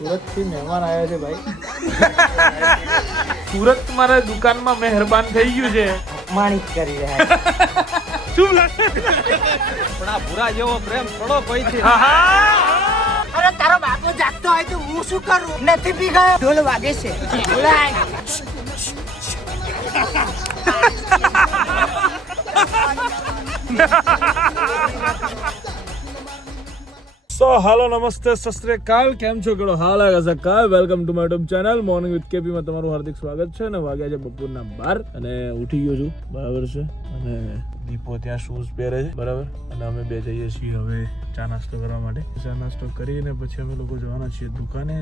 સુરત થી મહેમાન આવ્યા છે ભાઈ. સુરત મારા દુકાનમાં મહેરબાન થઈ ગયું છે. માણિક કરી રહ્યા છે. શું લાગે પણ આ ભૂરા જેવો પ્રેમ થોડો કોઈથી. અરે તારો બાપુ જાગતો હોય તો હું શું કરું? નથી પી ગયો. ઢોલ વાગે છે. બોલાય. સો હાલો નમસ્તે સત શ્રી અકાલ, કેમ છો? કેળો હાલ આગળ welcome to my YouTube channel morning with KP માં તમારું હાર્દિક સ્વાગત છે. અને વાગ્યા છે બપોરના 12 અને ઉઠી ગયો છું બરાબર છે. અને દીપો ત્યાં શૂઝ પહેરે છે બરાબર. અને અમે બે જઈએ છીએ હવે ચા નાસ્તો કરવા માટે. ચા નાસ્તો કરીને પછી અમે લોકો જવાના છીએ દુકાને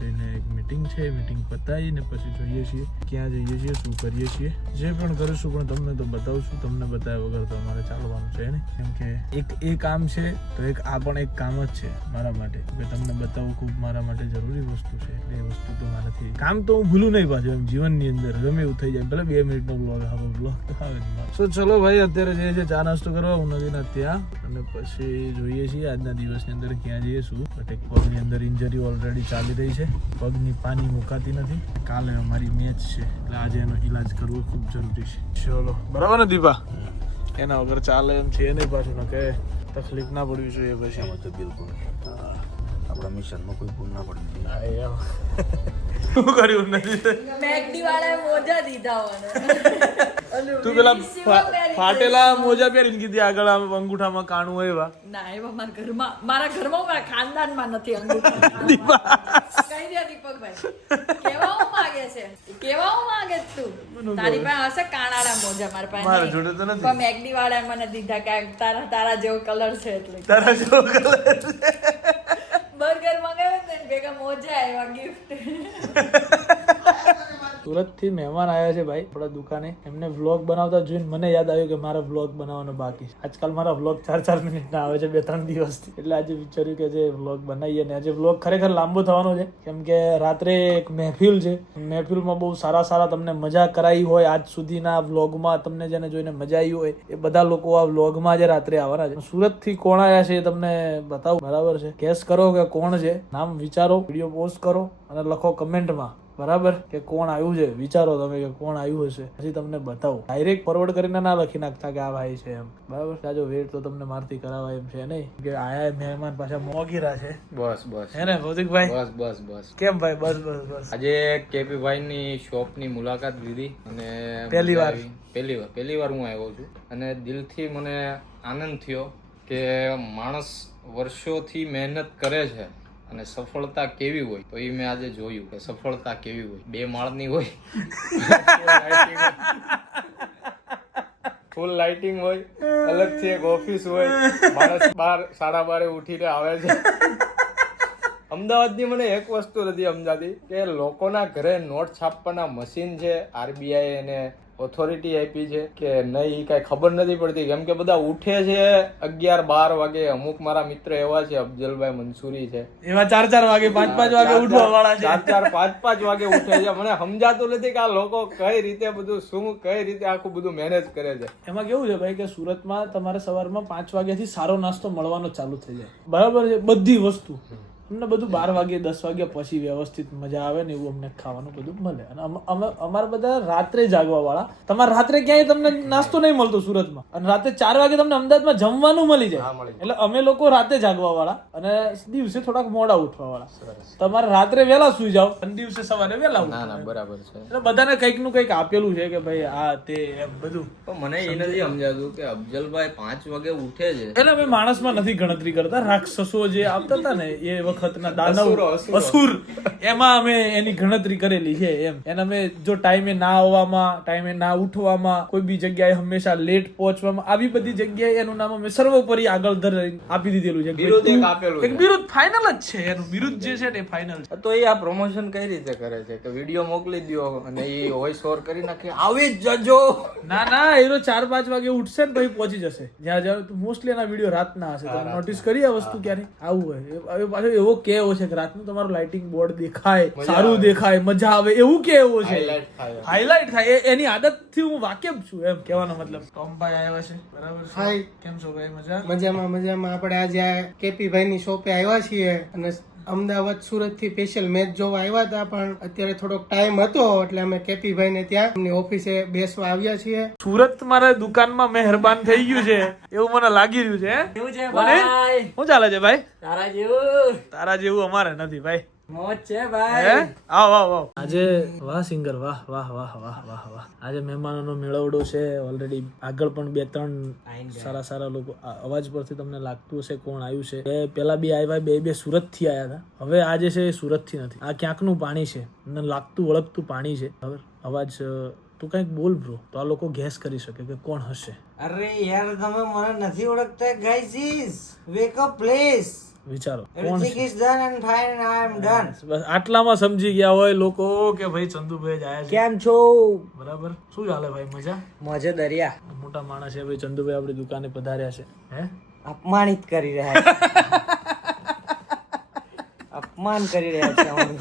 જઈને એક મીટિંગ છે, મીટિંગ પતાવીને પછી જોઈએ છીએ ક્યાં જઈએ છીએ, શું કરીએ છીએ, જે પણ કરીશું પણ તમને તો બતાવશું. તમને બતાવ્યા વગર તો અમારે ચાલવાનું છે નહીં, કેમ કે એક એ કામ છે તો એક આ પણ એક કામ જ છે મારા માટે કે તમને બતાવવું ખૂબ મારા માટે જરૂરી વસ્તુ છે. એટલે એ વસ્તુ તો મારાથી કામ તો હું ભૂલું નહીં પાછું એમ જીવનની અંદર ગમે એવું થઈ જાય. ભલે 2 મિનિટનો બ્લોગ આવે બ્લોગ તો આવે જ. સો ચલો ભાઈ, અત્યારે જઈએ છીએ ચા નાસ્તો કરવા ઉન્નતિના ત્યાં. અને પછી જોઈએ છીએ આજના દિવસની અંદર ક્યાં જઈએ શું. બટ એક પગની અંદર ઇન્જરી ઓલરેડી ચાલી રહી છે, પગની પાની મુકાતી નથી. કાલે અમારી મેચ છે એટલે આજે એનો ઈલાજ કરવો ખૂબ જરૂરી છે. ચલો બરાબર ને દીપા, એના વગર ચાલે એમ છે નહીં પાછું, ને કે તકલીફ ના પડવી જોઈએ પછી. તો બિલકુલ આપણા મિશનમાં કોઈ ભૂલ ના પડવી. શું કર્યું નથી મેકડી વાળાએ મોજા દીધા મને. તું પેલા ફાટેલા મોજા પહેરીને કીધી આગળ આમ અંગૂઠામાં કાણું હોય એવા. ના એવા મારા ઘરમાં મારા ખાનદાનમાં નથી અંગૂઠા. કહી દે દીપકભાઈ, કેવા હું માંગે છે, કેવા હું માંગે છે તું? તારી પાસે હશે કાણાળા મોજા, મારા પાસે મારા જોડે તો નથી. પણ મેકડી વાળાએ મને દીધા કે તારા જેવો કલર છે એટલે. તારા જેવો કલર બર્ગર મંગાવ્યો ને ભેગા મોજા આવ્યા ગિફ્ટ. સુરત થી મહેમાન આવ્યા છે ભાઈ આપણા દુકાને. એમને વ્લોગ બનાવતા જોઈને મને યાદ આવ્યું કે મારા વ્લોગ બનાવવાનો બાકી છે. આજકાલ મારા વ્લોગ 4-4 મિનિટના આવે છે 2-3 દિવસથી. એટલે આજે વિચાર્યું કે જે વ્લોગ બનાવીએ. ને આજે વ્લોગ ખરેખર લાંબો થવાનો છે, કેમ કે રાત્રે એક મહેફિલ છે. મહેફિલમાં બહુ સારા તમને મજા કરાવી હોય આજ સુધીના વ્લોગમાં. તમને જેને જોઈને મજા આવી હોય એ બધા લોકો આ વ્લોગમાં આજે રાત્રે આવવાના છે. સુરત થી કોણ આવ્યા છે એ તમને બતાવું બરાબર છે. ગેસ કરો કે કોણ છે, નામ વિચારો, વિડીયો પોસ્ટ કરો અને લખો કમેન્ટમાં બરાબર કે કોણ આવ્યું છે. વિચારો તમે કે કોણ આવ્યું હશે, પછી તમને બતાવું. ડાયરેક્ટ ફોરવર્ડ કરીને ના લખી નાખતા કે આ ભાઈ છે એમ બરાબર. આજો વેટ તો તમને મારથી કરાવાય એમ છે નહીં કે આયા મહેમાન પાછા મોગીરા છે. બસ હે ને ભૌતિકભાઈ? બસ કેમ ભાઈ? બસ આજે કેપી ભાઈ ની શોપ ની મુલાકાત લીધી અને પહેલી વાર હું આવ્યો છું. અને દિલથી મને આનંદ થયો કે માણસ વર્ષોથી મહેનત કરે છે અને સફળતા કેવી હોય તો એ મેં આજે જોયું કે સફળતા કેવી હોય. 2 માળની હોય, ફૂલ લાઇટિંગ હોય, અલગથી એક ઓફિસ હોય, માણસ 12:30 ઉઠીને આવે છે. અમદાવાદની મને એક વસ્તુ નથી સમજાતી કે લોકોના ઘરે નોટ છાપવાના મશીન છે. RBI એને ઓથોરિટી આપી છે કે નહીં કઈ ખબર નથી પડતી, કેમ કે બધા ઉઠે છે 11-12 વાગે. અમુક મારા મિત્ર એવા છે, અફજલભાઈ મંસૂરી છે, એવા 4-4 વાગે 5-5 વાગે ઉઠવા વાળા છે. 4-4 5-5 વાગે ઉઠે છે. મને સમજાતું નથી કે આ લોકો કઈ રીતે બધું કઈ રીતે આખું બધું મેનેજ કરે છે. એમાં કેવું છે ભાઈ કે સુરતમાં તમારે સવારમાં 5 વાગ્યાથી સારો નાસ્તો મળવાનો ચાલુ થઈ જાય બરાબર છે. બધી વસ્તુ અમને બધું 12 વાગે 10 વાગ્યા પછી વ્યવસ્થિત મજા આવે ને એવું અમને ખાવાનું બધું મળે. અને અમારા બધા રાત્રે જાગવા વાળા. તમારે રાત્રે ક્યાંય તમને નાસ્તો નહીં મળતો સુરતમાં, અને રાત્રે 4 વાગે તમને અમદાવાદમાં જમવાનું મળી જાય. એટલે અમે લોકો રાતે જાગવા વાળા અને દિવસે થોડાક મોડા ઉઠવા વાળા. તમારે રાત્રે વહેલા સુઈ જાઓ અને દિવસે સવારે વહેલા ઉઠો. ના બરાબર છે. એટલે બધાને કંઈક નું કંઈક આપેલું છે કે ભાઈ આ તે એમ બધું. પણ મને એ નથી સમજાતું કે અફજલભાઈ 5 વાગે ઉઠે છે. એટલે અમે માણસમાં નથી ગણતરી કરતા. રાક્ષસો જે આવતા હતા ને એ વખતના દાનવ અસુર, એમાં અમે એની ગણતરી કરેલી છે એમ. એને અમે જો ટાઈમે ના આવવામાં, ટાઈમે ના ઉઠવામાં, કોઈ બી જગ્યાએ હંમેશા લેટ પહોંચવામાં, આવી બધી જગ્યાએ એનું નામ અમે સર્વોપરી આગળ આપી દીધેલું છે. બિરુદ એક આપેલું છે. એક બિરુદ ફાઇનલ જ છે એનું. બિરુદ જે છે ને ફાઇનલ છે. તો એ આ પ્રમોશન કઈ રીતે કરે છે કે વિડીયો મોકલી દો અને એ વોઇસ ઓવર કરી નાખે આવી જ જજો? ના એ 4-5 વાગે ઉઠશે ને પછી પહોંચી જશે જ્યાં જાવ. મોસ્ટલી એના વિડીયો રાતના હશે. તમે નોટિસ કરી આ વસ્તુ ક્યારે આવું હોય? હવે પાછો એવો કેવો છે કે રાતનું તમારું લાઇટિંગ બોર્ડ દેખાય, સારું દેખાય, મજા આવે એવું કેવો છે, હાઇલાઇટ થાય. એની આદત થી હું વાકેફ છું એમ કહેવાનો મતલબ. ટોમભાઈ આવ્યા છે બરાબર. હાય, કેમ છો ભાઈ? મજામાં. આપણે આજે કેપી ભાઈ ની શોપે આવ્યા છીએ અને અમદાવાદ સુરત થી સ્પેશિયલ મેચ જોવા આવ્યા હતા, પણ અત્યારે થોડોક ટાઈમ હતો એટલે અમે કેપીભાઈ ને ત્યાં એમની ઓફિસે બેસવા આવ્યા છીએ. સુરત મારા દુકાનમાં મહેરબાન થઈ ગયું છે એવું મને લાગી રહ્યું છે. કેવું છે મને? ભાઈ? શું ચાલે છે ભાઈ? તારા જેવું તારા જેવું અમારે નથી ભાઈ. મોજ છે હે? ભાઈ. આવ આવ આવ. આજે વાહ સિંગર વાહ વાહ વાહ વાહ વાહ વાહ. આજે મહેમાનોનો મેળવડો છે. ઓલરેડી આગળ પણ 2-3 સારા સારા લોકો અવાજ પરથી તમને લાગતું હશે કોણ આવ્યું છે. એ પેલા બી આવ્યા, બે સુરત થી આવ્યા હતા. હવે આજે છે એ સુરત થી નથી. આ ક્યાંકનું પાણી છે, મને લાગતું ઓળખતું પાણી છે. ખબર અવાજ તું કઈક બોલ બ્રો, તો આ લોકો ગેસ કરી શકે કે કોણ હશે. અરે યાર તમે મને નથી ઓળખતા ગાઈઝ. Wake up please. વિચારો કોણ Everything છે. is done and fine and I am done. બસ આટલામાં સમજી ગયા હોય લોકો કે ભાઈ ચંદુભાઈ જ આયા છે. કેમ છો? બરાબર. શું ચાલે ભાઈ? મજા? મોજે દરિયા. મોટા માણસ છે ભાઈ. ચંદુભાઈ આપણી દુકાને પધાર્યા છે. હે? અપમાનિત કરી રહ્યા છે. અપમાન કરી રહ્યા છે અમારું.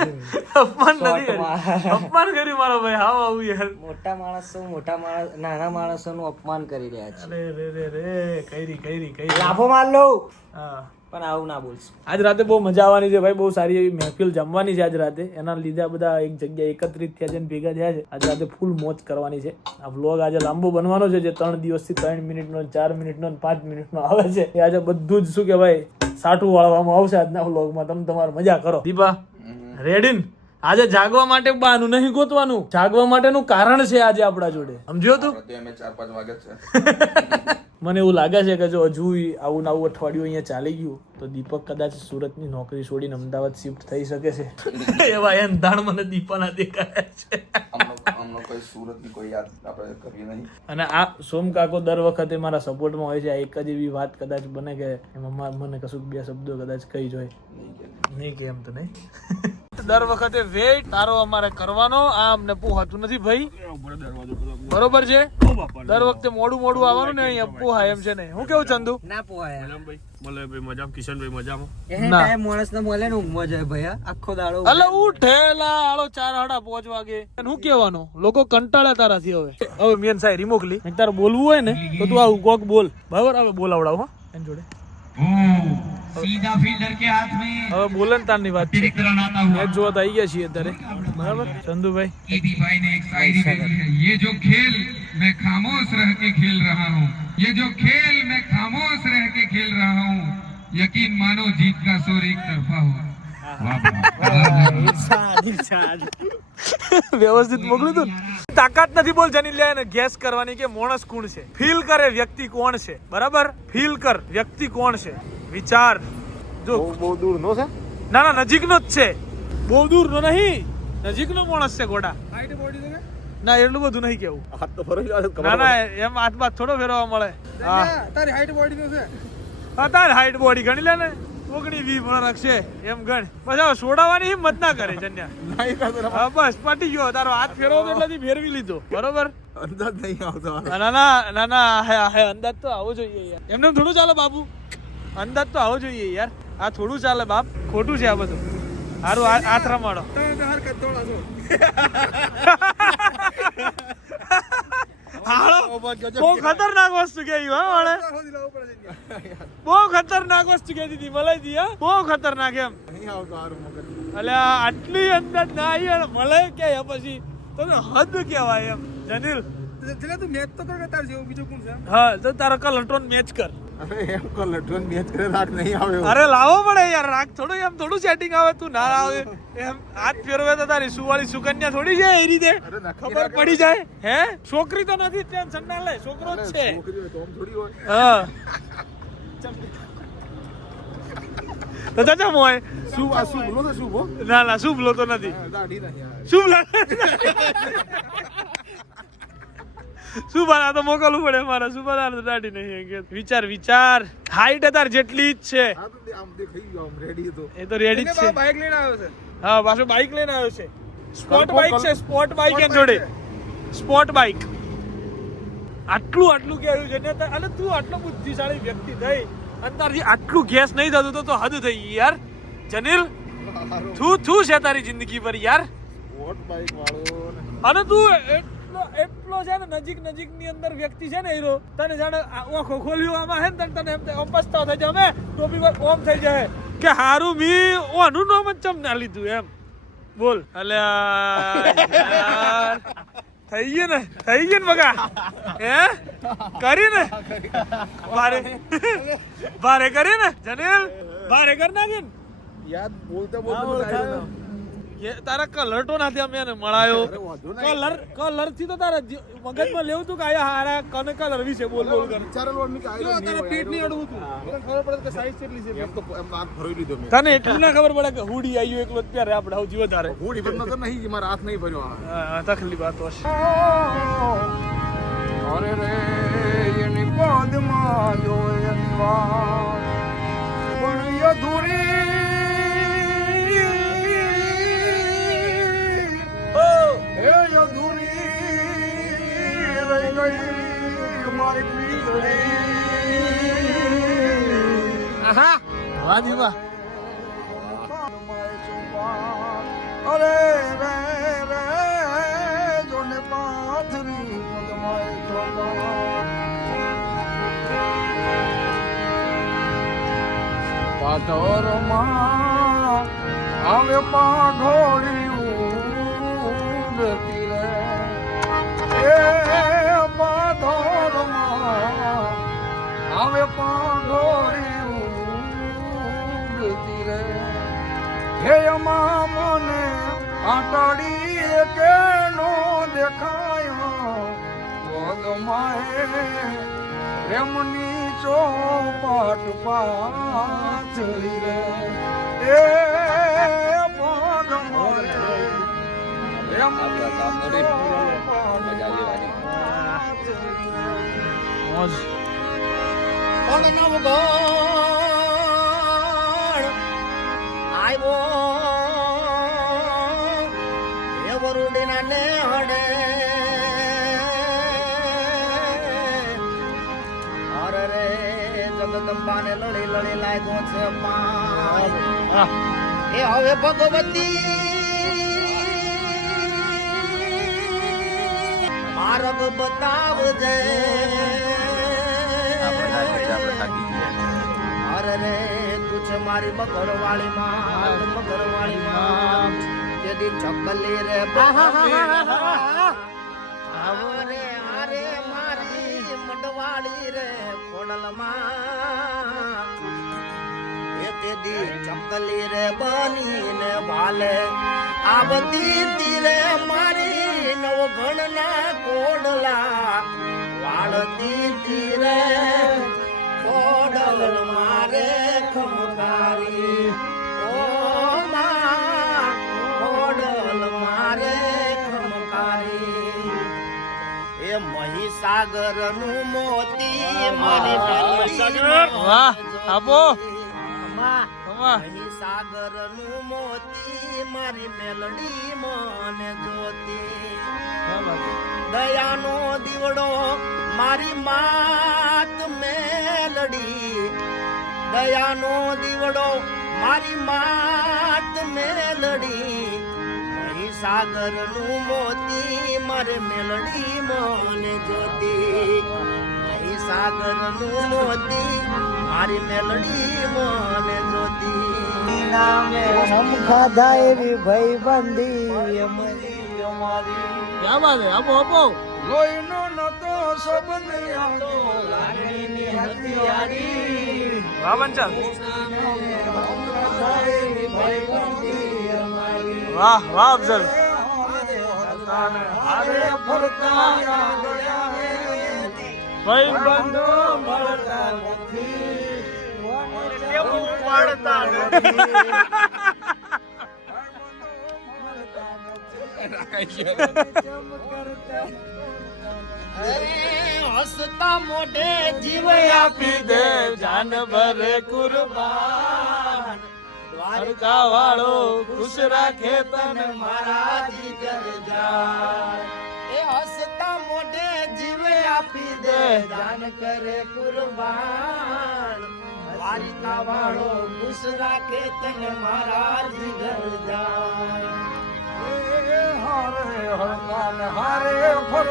અપમાન નથી કર્યું. શોર્ટમાં. અપમાન કર્યું મારો ભાઈ. હાવ આવું યાર. મોટા માણસો નાના માણસોનું અપમાન કરી રહ્યા છે. અરે રે રે રે કઈરી લાફો માર લો. હા. પણ આવું ના બોલશું. આજ રાતે બહુ મજા આવવાની છે ભાઈ. બહુ સારી એવી મહેફિલ જમવાની છે આજ રાતે. એના લીધે આ બધા એક જગ્યાએ એકત્રિત થયા છે અને ભેગા થયા છે. આજ રાતે ફૂલ મોજ કરવાની છે. આ વ્લોગ આજે લાંબો બનવાનો છે, જે 3 દિવસથી 3 મિનિટનો 4 મિનિટનો 5 મિનિટનો આવે છે. એ આજે બધું જ શું કે ભાઈ સાઠું વાળવામાં આવશે આજના વ્લોગમાં. તમે તમારે મજા કરો. દીપા રેડી? આજે જાગવા માટે બહાનું નહીં ગોતવાનું. જાગવા માટેનું કારણ છે આજે આપણા જોડે. સમજ્યો તું? 4-5 વાગે છે. મને એવું લાગે છે કે જો હજુ આવું આવું અઠવાડિયું અહીંયા ચાલી ગયું તો દીપક કદાચ સુરતની નોકરી છોડીને અમદાવાદ શિફ્ટ થઈ શકે છે. એવા એંધાણ મને દીપાના દેખાય છે. અમનો કોઈ સુરતની કોઈ યાદ આપણે કરવી નહીં. અને આ સોમ કાકો દર વખતે મારા સપોર્ટમાં હોય છે. આ એક જ એવી વાત કદાચ બને કે એમાં મને કશુંક 2 શબ્દો કદાચ કહી જોય. નહીં કે એમ તો નહીં. દર વખતે વેઇટ તારો અમારે કરવાનો. આ અમને પોહાતું નથી ભાઈ. બરોબર છે. દર વખતે મોડું આવવાનું ને અહીંયા પોહાય એમ છે ને. હું કેવું ચંદુ? ના પોહાય. ના. માણસ ને મળે ને ઊંઘમાં જાય ભાઈ. આખો દાડો અલે ઉઠેલા આળો 4-5 વાગે. હું કેવાનું લોકો કંટાળે તારાથી. હવે મેન સાહેબ મોકલી. તારે બોલવું હોય ને તો તું આવું કોક બોલ. બરાબર? હવે બોલાવડાવ હો એની જોડે. सीधा फील्डर के हाथ में હવે બોલે ને તારની વાત છે. रन आता हुआ મેચ જોવા તો આવી ગયા છીએ અત્યારે. બરાબર ચંદુભાઈ? ईदी भाई ने एक शायरी में दी है, ये जो खेल मैं खामोश रह के खेल रहा हूँ, ये जो खेल मैं खामोश रह के खेल रहा हूँ, यकीन मानो जीत का शोर एक तरफा हुआ. વ્યવસ્થિત મોકલું તું. તાકાત નથી બોલ જની લે ને ગેસ કરવાની કે માણસ કોણ છે. ફીલ કરે વ્યક્તિ કોણ છે. બરાબર? ફીલ કર વ્યક્તિ કોણ છે. વિચાર. જો બહુ દૂર નો છે. ના નજીકનો જ છે. બહુ દૂર નો નહીં, નજીકનો માણસ છે. ગોડા ના એટલું બધું નહીં કેવું. ના એમ હાથ બાથ થોડો ફેરવા મળે. તારી હાઈટ બોડી તો છે. હા તારી હાઈટ બોડી ગણી લે ને. 19-20 વર્ષ છે એમ ગણ. બસ હવે છોડાવવાની હિંમત ના કરે જન્યા. હા બસ પટી ગયો. તારો હાથ ફેરવો તો એટલેથી ફેરવી લીધો. બરોબર? અંદાજ નહીં આવતો. ના અંદાજ તો આવો જોઈએ યાર. એમને થોડું ચાલે બાબુ. અંદાજ તો આવો જોઈએ યાર. આ થોડું ચાલે બાપ. ખોટું છે આ બધું. હારું હાથ રમાડો. બહુ ખતરનાક વસ્તુ કહી બહુ ખતરનાક વસ્તુ કહી દીધી મલાઈ દી. હા બહુ ખતરનાક એમ. એટલે આટલી અંદાજ ના આવી મળે કે પછી તો હદ કેવાય એમ. જનીલ તું મેચ તો કર તાર જેવું બીજું કોણ છે? હા તો તારો કલટોન મેચ કર. એમ કો લટવન મેચ કરે રાખ નહીં આવે. અરે લાવો પડે યાર. રાખ થોડું એમ થોડું સેટિંગ આવે. તું ના આવે એમ હાથ ફેરવે તો તારી સુવાળી સુકન્યા થોડી છે એ રીતે ખબર પડી જાય. હે છોકરી તો નથી, ટેન્શન ના લે. છોકરો જ છે. હા તો ચાચા મોય ના શુભ લો તો નથી. શુભ શું બના તો મોકલવું પડે મારા. શું બના તો દાઢી નહીં. વિચાર હાઈટ તાર જેટલી જ છે. એ તો રેડી જ છે. બાઇક લઈને આવ્યો છે. હા પાછો બાઇક લઈને આવ્યો છે. સ્પોર્ટ બાઇક છે. સ્પોર્ટ બાઇક એની જોડે. Sport bike. આટલું કેવું છે ને. અને તું આટલો બુદ્ધિશાળી વ્યક્તિ થઈ અને તારથી આટલું ગેસ નહીં થતું તો હદ થઈ ગઈ યાર. જનીલ તું છે તારી જિંદગી પર યાર. અને તું એટલો છે ને નજીક ની અંદર વ્યક્તિ છે ને હીરો તને જાણે ઓખો ખોલ્યો આમાં હે ને તને એમ થાય પસ્તાવ થઈ જાય અમે ટોપી પર ઓમ થઈ જાય કે હારું મી ઓનું નામ જ ચમ ના લીધું એમ બોલ અલ્યા થઈ ગયું ને બગા હે કરી ને ભારે કરી ને જનેલ ભારે કર નાખી ને યાદ બોલતા તારા કલર તો નથી અમે એને મળાયો કલર થી તો તારા મગજમાં લેવું તું કે આયા હારા કને કલર વિશે બોલ કર તારા ફીટ નહીં અડવું તું ખબર પડે કે સાઈઝ કેટલી છે એમ તો એમ હાથ ભરી લીધો મેં તને એટલું ના ખબર પડે કે હુડી આવ્યું એકલો ત્યારે આપણે સૌથી વધારે હુડી પર નજર નહીં મારા હાથ નહીં ભર્યો હા તકલીફ આ તો હશે અરે રે એની પદમાં જોયની વાત પણ અધૂરી એ અધૂરી રહી ગઈ મારી પીતળી વાહ દીવા અરે રે રે જોને પાથરી પદમાય ચોપા પાથરમાં આવે પાઘોડી ઉડતી રે એ પાથરમાં આવે પાઘોડી ઉડતી રે હે અમા મને આટાડી કે નો દેખાયો પદમાય પ્રેમની ચોપાટ પાથરી રે એ પદમાય પ્રેમની પણ નવગણ આવ્યો એ વરુડીના ને હડે અરે રે જગદંબાને લડી લાગ્યો છે પાર એ હવે ભગવતી માર્ગ બતાવજે અરે રે તું છે મારી મગરવાળી માં તેદી ચકલી રે અરે અરે મારી મડવાળી રે ખોડલમાં એ તેદી ચકલી રે બનીને વાલે આ બધી તીરે મારી નવઘણના કોડલા વાળતી તીરે કોડલ મારે ખમકારી ઓ માં કોડલ મારે ખમકારી એ મહીસાગર નું મોતી મારી વાહ આપો મહીસાગર નું મોતી મારી મેલડી મને જોતી દયાનો દીવડો મારી માત મેલડી દયાનો દીવડો મારી માત મેલડી મહીસાગર નું મોતી મારે મેલડી મને જોતી મહીસાગર નું મોતી મારી મેલડી મને જોતી હમ ખાધા એવી ભાઈ બંધી અમારી ક્યાં બાત હે આપો લોહીનો નતો સંબંધ આતો લાગણીની હથિયારી વાહ બંચલ વાહ અફઝલ અરે ફરતા ભાઈ બંધો મળતા નથી કેવું પાડતા હસતા મોઢે જીવ આપી દે જાન ભરે કુરબાન દ્વારકા વાળો ખુશ રાખે તને મારા જીગર જાન એ હસતા મોઢે જીવ આપી દે જાન કરે કુરબાન દ્વારકા વાળો ખુશ રાખે તને મારા જીગર જાન હારે હળકાન હારે ફર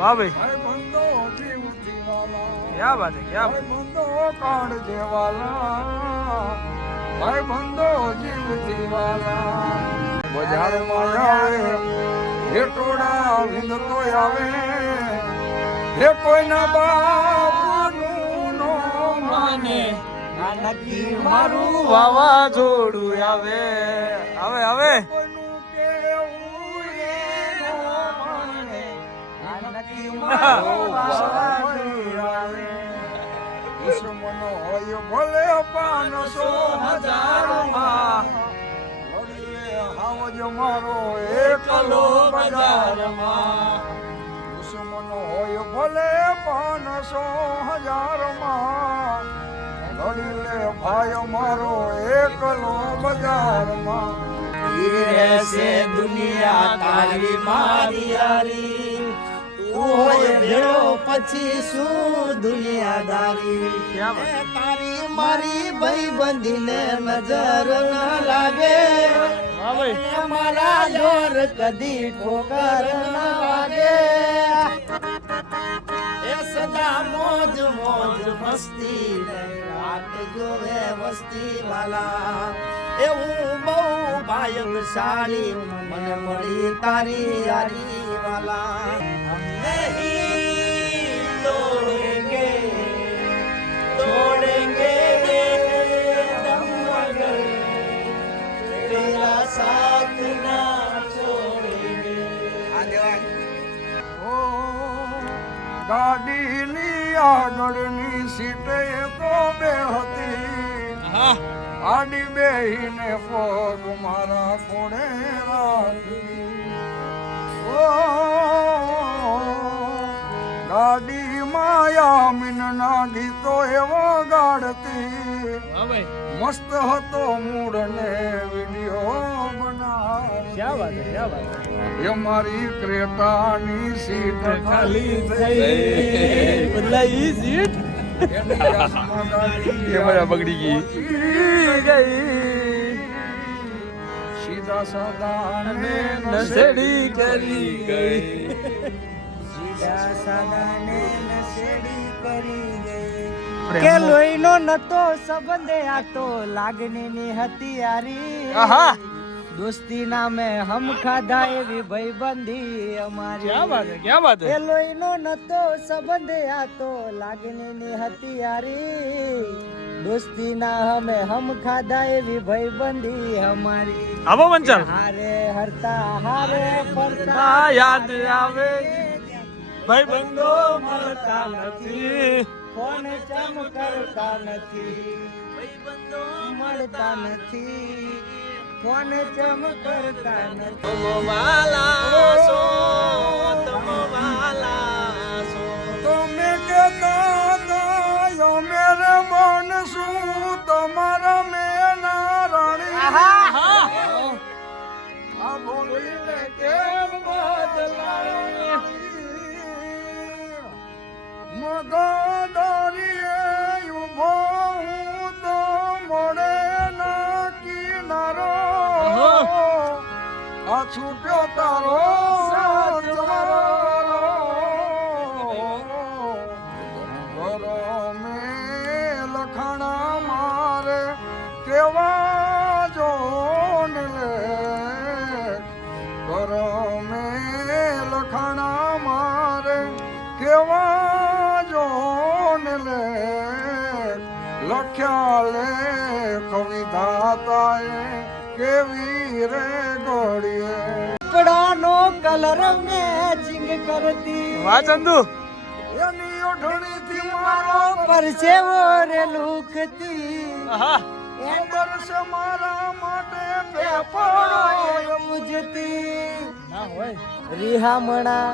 વાહ ભાઈ, ભાઈબંધો જીવથી વાલા, ક્યાં બાત હે, ક્યાં બાત. ભાઈબંધો કાળ જેવાલા, ભાઈબંધો જીવથી વાલા. બજારમાં આવે હે ટોળા વિંદતો આવે, હે કોઈના બાપનું નો માને, નક્કી મારું વાવાઝોડું આવે, આવે આવે. કોઈનું કેવું એ નો માને, નક્કી મારું વાવાઝોડું આવે. દુશ્મનો હોય ભલે 500 હજારમાં, લડીએ હાવજ મારો એકલો બજારમાં. દુશ્મનો હોય ભલે 500 હજારમાં, લડી લે ભાઈ મારો એકલો બજારમાં. રહેશે દુનિયા તારી મારી યારી, તું હોય ભેળો પછી શું દુનિયાદારી. ક્યાં બાત. તારી મારી ભાઈબંધીને નજર ન લાગે, વાહ ભાઈ, મારા જોર કદી ઠોકર ન વાગે. એ સદા મોજ મોજ મસ્તી ને રાત જોવે વસ્તી વાલા. એ હું બહુ ભાગ્યશાળી, મને મળી તારી યારી વાલા. હમ નહીં તોડેંગે તોડેંગે દમ મगर તેરા સાથ ના છોડેંગે. ઓ ગાડીની આગળની સીટે તો બે હતી, આડી બેહીને પગ મારા કોણે રાખી. ઓ ગાડીમાં યામીનના ગીતો એવા ગાડતી, વાહ ભાઈ, મસ્ત હતો મૂડ ને વિડીયો બનાવી. ક્યાં બાત હે, ક્યાં બાત હે. એ મારી ક્રેટાની સીટ ખાલી થઈ, બદલાઈ સીટ. કેમેરા બગડી ગઈ. સીધા સાદા ને નસેડી કરી ગઈ. સીધા સાદાને નશેડી કરી ગઈ. કે લોહીનો નતો સંબંધ, આ તો લાગણીની હતી યારી. આહા, દોસ્તી નામે હમ ખાધા એવી ભાઈબંધી અમારી. ક્યાં બાત હે, ક્યાં બાત હે. એ લોહીનો નતો સંબંધ, આ તો લાગણીની હતી યારી. દોસ્તી ના હમે હમ ખાધા એવી ભાઈબંધી અમારી. આવો મંચર. હારે હરતા હારે ફરતા આ યાદ આવે, ભાઈ બંધો મળતા નથી. ફોન ચમ કરતા નથી, ભાઈબંધો મળતા નથી. ફોન ચમ કરતા નથી. તમો વાલા સો, તમો વાલા સો. તમે કેતા હતા યો મેરે મન શું તમારા મેના રાણી. આ બોલીને કેમ બદલાઈ, મગદારીએ ઉભો હું તો મળે ના કિનારો. આ છૂટ્યો તારો તમારો ઘરો મે લખણા મારે કેવા જોન લે. ઘરો મે લખણા મારે કેવા જોન લે. લખ્યા લે કવિતાએ કેવી રે ઘડીએ. કપડાનો કલર મેચિંગ કરતી, વાહ ચંદુ. એની ઓઢણીથી મારો પરસેવો રે લુખતી. આહા, એ વર્ષ મારા માટે પેપડો મુજતી. ના હોય. રિહામણા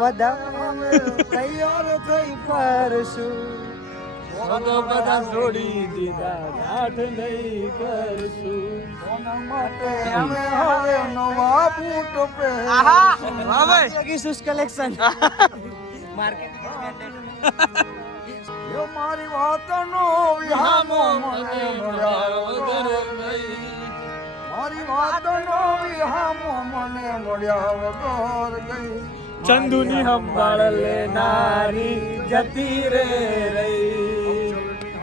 વધામ તૈયાર થઈ ફરશું. તો બધા છોડી દીધા, ગાંઠ નહીં કરશું. કોના માટે અમે હવે નવા બૂટ પહેર. વાહ ભાઈ. શુશ કલેક્શન. એ મારી વાતનો વિહામો મને મળ્યા વગર ગઈ. મારી વાતનો વિહામો મને મળ્યા વગર ગઈ. ચંદુની સંભાળ લેનારી જતી રે રહી.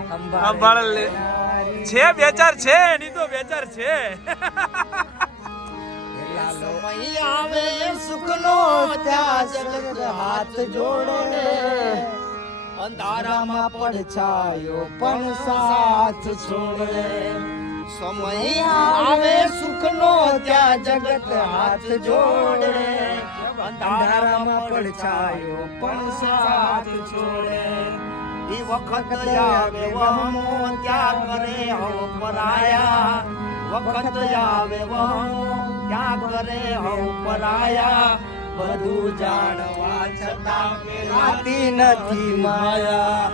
સંભાળ લે છે 2-4 છે એની તો 2-4 છે. સમય આવે સુખનો ત્યાં જગત હાથ જોડે, અંધારામાં પડછાયો પણ સાથ છોડે. સમય આવે સુખનો ત્યાં જગત હાથ જોડે, અંધારામાં પડછાયો પણ સાથ છોડે. ઈ વખત આવે વહમો ત્યાં કરે હવ પરાયા, વખત આવે વહમો ત્યાં કરે હવ પરાયા. બધું જાણવા છતાં મેલાતી નથી માયા,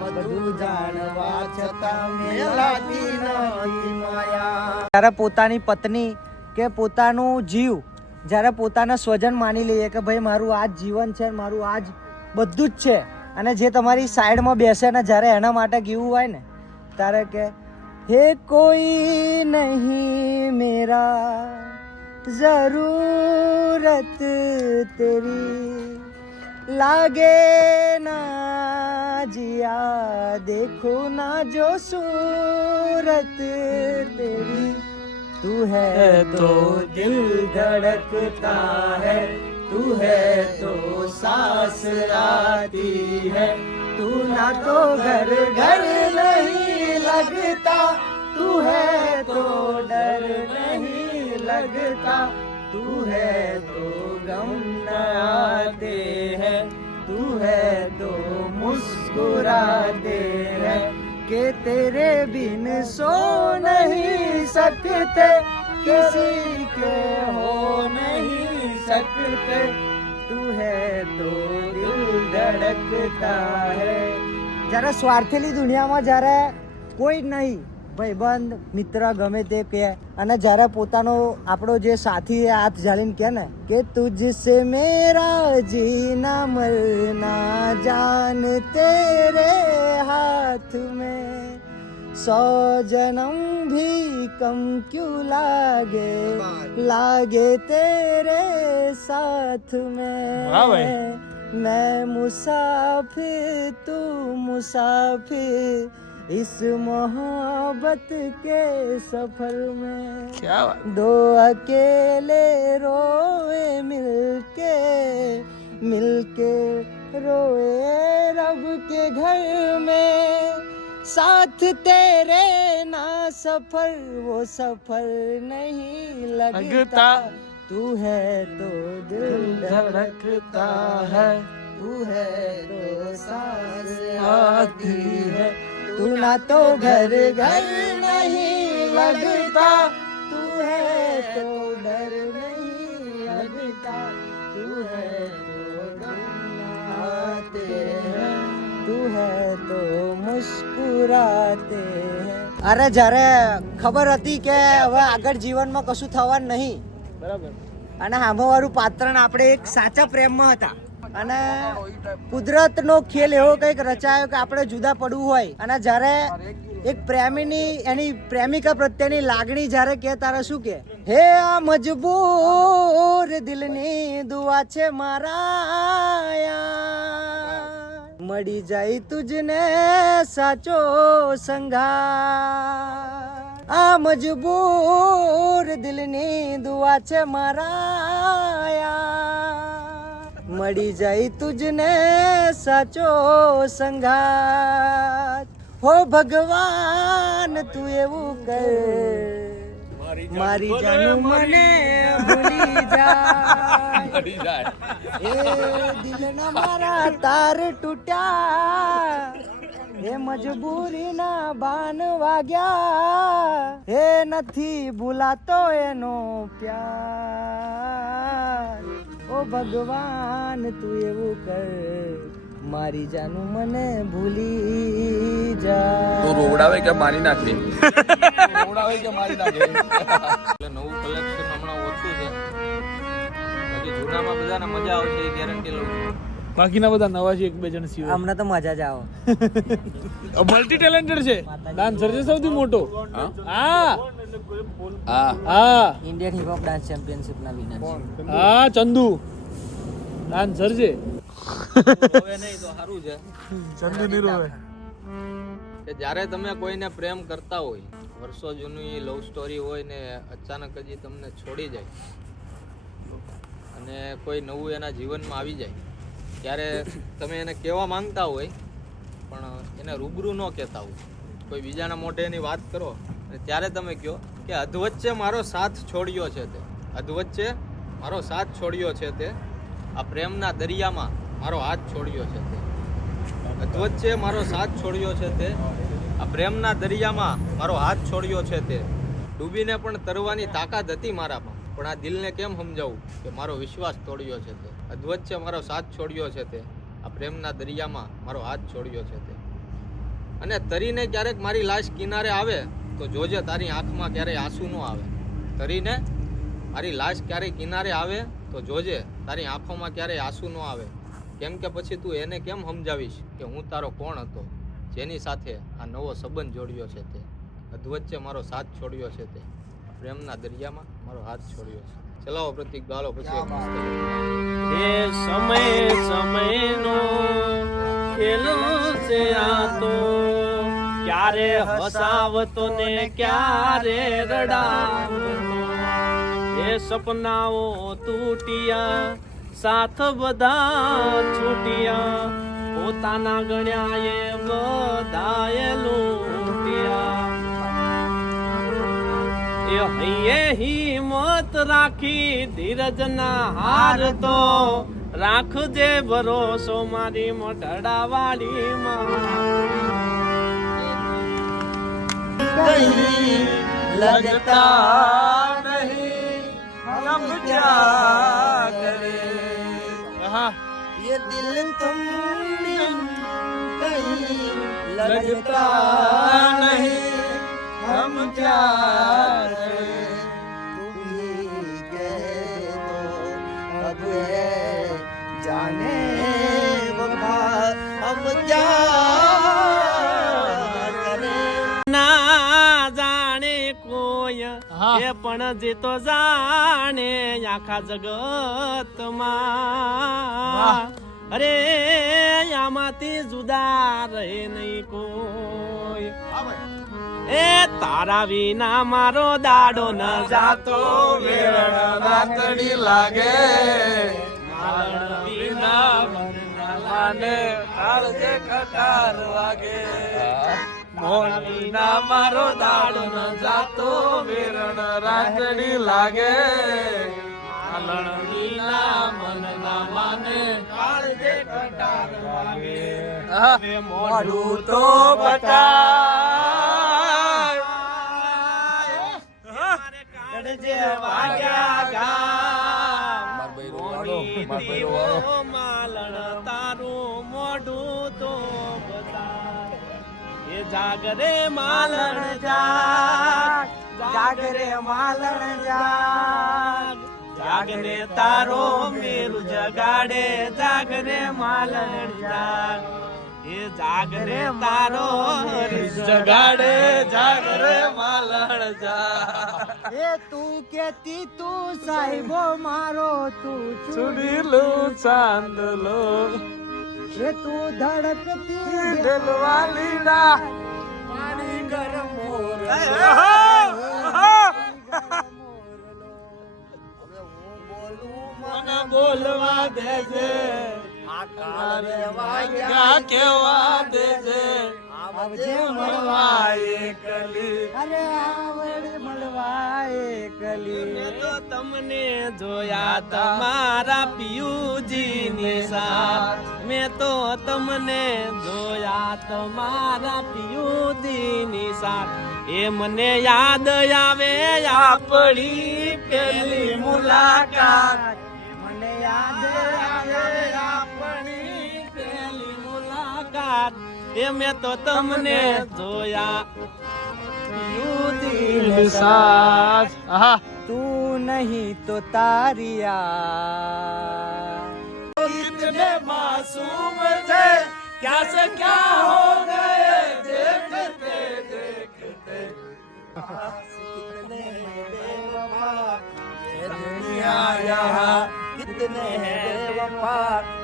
બધું જાણવા છતાં મેલાતી નથી માયા. જ્યારે પોતાની પત્ની કે પોતાનું જીવ જ્યારે પોતાના સ્વજન માની લઈએ કે ભાઈ મારું આ જ જીવન છે, મારું આ જ બધું જ છે, અને જે તમારી સાઈડમાં બેસે ને જ્યારે એના માટે ગીવું હોય ને ત્યારે કે હે કોઈ નહીં મેરા જરૂરત તેરી, લાગે ના जिया देखो ना जो सूरत तेरी, तू है तो दिल धड़कता है, तू है तो सांस आती है, तू ना तो घर घर नहीं लगता, तू है तो डर नहीं लगता, तू है तो गम न आते हैं, तू है तो मुस्कुराते हैं, कि तेरे बिन सो नहीं सकते, किसी के हो नहीं सकते, तू है तो दिल धड़कता है. જ્યારે સ્વાર્થેલી દુનિયામાં જ્યારે કોઈ નહીં, ભાઈબંધ મિત્ર ગમે તે કહે, અને જ્યારે પોતાનો આપણો જે સાથી હાથ ઝાલીને કહે ને કે તુझसे मेरा जीना मरना जान तेरे हाथ में, 100 जन्म भी कम क्यों लागे, लागे तेरे साथ में, मैं मुसाफिर तू मुसाफिर इस मोहब्बत के सफर में, क्या दो अकेले रोए मिलके, मिलके रोए रब के घर में, साथ तेरे ना सफर वो सफर नहीं लगता, तू है तो दिल धड़कता है, तू है तो सांस आती है, तू ना तो घर घर नहीं लगता, तू है तो डर नहीं लगता, तू है तो गम आते हैं, तू है तो मुस्कुराते हैं. અરે જ્યારે ખબર હતી કે હવે આગળ જીવનમાં કશું થવાનું નહીં, બરાબર, અને સામેવાળું પાત્ર આપણે એક સાચા પ્રેમમાં હતા, અને કુદરતનો ખેલ એવો કંઈક રચાયો કે આપણે જુદા પડવું હોય, અને જ્યારે એક પ્રેમીની એની પ્રેમિકા પ્રત્યેની લાગણી જ્યારે કે તારે શું કે હે આ મજબૂર દિલની દુઆ છે મારા, મળી જાય તુજને સાચો સંગાર, આ મજબૂર દિલની દુઆ છે મારા, મળી જાય તુજને સાચો સંગાત, હો ભગવાન તું એવું કર મારી જાન મને ભૂલી જાય, એ દિલના મારા તાર તૂટ્યા, એ મજબૂરીના બાન વાગ્યા, એ નથી ભૂલાતો એનો પ્યાર, ઓ ભગવાન તું એવું કર મારી જાનું મને ભૂલી જા. તો રોવડાવે કે મારી નાખે, રોવડાવે કે મારી નાખે. એટલે નવું કલેક્શન હમણાં ઓછું છે, બાકી જૂનામાં બધાને મજા આવશે એ ગેરંટી લઉં છું. બાકીના બધા નવા છે, 1-2 જણ સિવાય. અમને તો મજા જ આવે. મલ્ટી ટેલેન્ટેડ છે, ડાન્સર છે સૌથી મોટો. હા હા હા Indian hip hop dance championship ના વિનર છે. હા ચંદુ. દાન સરજે હવે નહીં તો સારું છે ચંદુ નીરો કે જ્યારે તમે કોઈને પ્રેમ કરતા હોય, વર્ષો જૂની લવ સ્ટોરી હોય ને અચાનક જ તમને છોડી જાય અને કોઈ નવું એના જીવનમાં આવી જાય, ત્યારે તમે એને કહેવા માંગતા હોય પણ એને રૂબરૂ ન કહેતા હોય, કોઈ બીજાના મોઢે એની વાત કરો અને ત્યારે તમે કહો કે અધવચ્ચે મારો સાથ છોડ્યો છે તે, અધવચ્ચે મારો સાથ છોડ્યો છે તે, આ પ્રેમના દરિયામાં મારો હાથ છોડ્યો છે તે, અધવચ્ચે મારો સાથ છોડ્યો છે તે, આ પ્રેમના દરિયામાં મારો હાથ છોડ્યો છે તે, ડૂબીને પણ તરવાની તાકાત હતી મારામાં, પણ આ દિલને કેમ સમજાવું કે મારો વિશ્વાસ તોડ્યો છે તે, અધવચ્ચે મારો સાથ છોડ્યો છે તે, આ પ્રેમના દરિયામાં મારો હાથ છોડ્યો છે તે, અને તરીને ક્યારેક મારી લાશ કિનારે આવે તો જોજે તારી આંખમાં ક્યારેય આંસુ ન આવે, તરીને મારી લાશ ક્યારેય કિનારે આવે તો જોજે તારી આંખોમાં ક્યારેય આંસુ ન આવે, કેમ કે પછી તું એને કેમ સમજાવીશ કે હું તારો કોણ હતો, જેની સાથે આ નવો સંબંધ જોડ્યો છે તે, અધવચ્ચે મારો સાથ છોડ્યો છે તે, પ્રેમના દરિયામાં મારો હાથ છોડ્યો છે. ચલાવો પ્રતિક ગાલો પછી એક મસ્ત ગીત. એ સમય સમયનો ખેલ છે આ તો, ક્યારે હસાવતો ને ક્યારે રડાવતો, એ સપનાઓ તૂટ્યા સાથ બધા છૂટ્યા, પોતાના ગણ્યા એ બધાએ લૂંટ્યા, એ હૈયે હિંમત રાખી ધીરજ ના હારતો, રાખજે ભરોસો મારી મોઢડા વાળી લગતા નહીં હમ ક્યા કરે, ये दिल तुम कहीं लगता नहीं हम क्या करें, तुम ही कह दो अब है जाने वफा अब क्या करें. ના જાણે કોઈ એ પણ જે તો જાણે આખા જગતમાં, અરે આમાંથી જુદા રહે નહીં કોઈ, એ તારા વિના મારો દાડો ન જાતો, વેરણ રાતડી લાગે મારણ વિના મન લાને કાળજે કટાર વાગે, મોર વિના મારો દાડો ન જાતો, વેરણ રાતડી લાગે મારણ વિના મન ના માને કાળજે કટાર વાગે, હવે મોઢું તો બતાય કડજે વાગ્યા ગામ, માલણ તારું મોઢું તો બતાય, એ જાગરે માલણ જાગ, જાગરે માલણ જાગ, જાગરે તારો મેરુ જગાડે, જાગરે માલણ જાગ, એ જાગરે તારો જગાડે, જાગરે માલણ જાગ, એ તું કેતી તું સાહેબો મારો તું ચુડીલું ચાંદલો એ તું ધડકતી દિલવાલી ના મારી ગરમ મોર. મને બોલવા દેજે, આકારે ક્યાં કેવા દેજે, આવજે મળવા એકલી, અરે આવડે મળવા એકલી. મેં તો તમને જોયા તમારા પિયુજી ની સાથ, મેં તો તમને જોયા તમારા પિયુજી ની સાથ, એ મને યાદ આવે આપણી પેલી મુલાકાત, મને યાદ આવે આપણી પેલી મુલાકાત, એ મેં તો તમને જોયા પિયુજી ની સાથ. તું નહીં તો તારી યાદ. कितने मासूम थे, क्या से क्या हो गए देखते देखते, कितने बेवफा ये दुनिया यहाँ कितने हैं बेवफा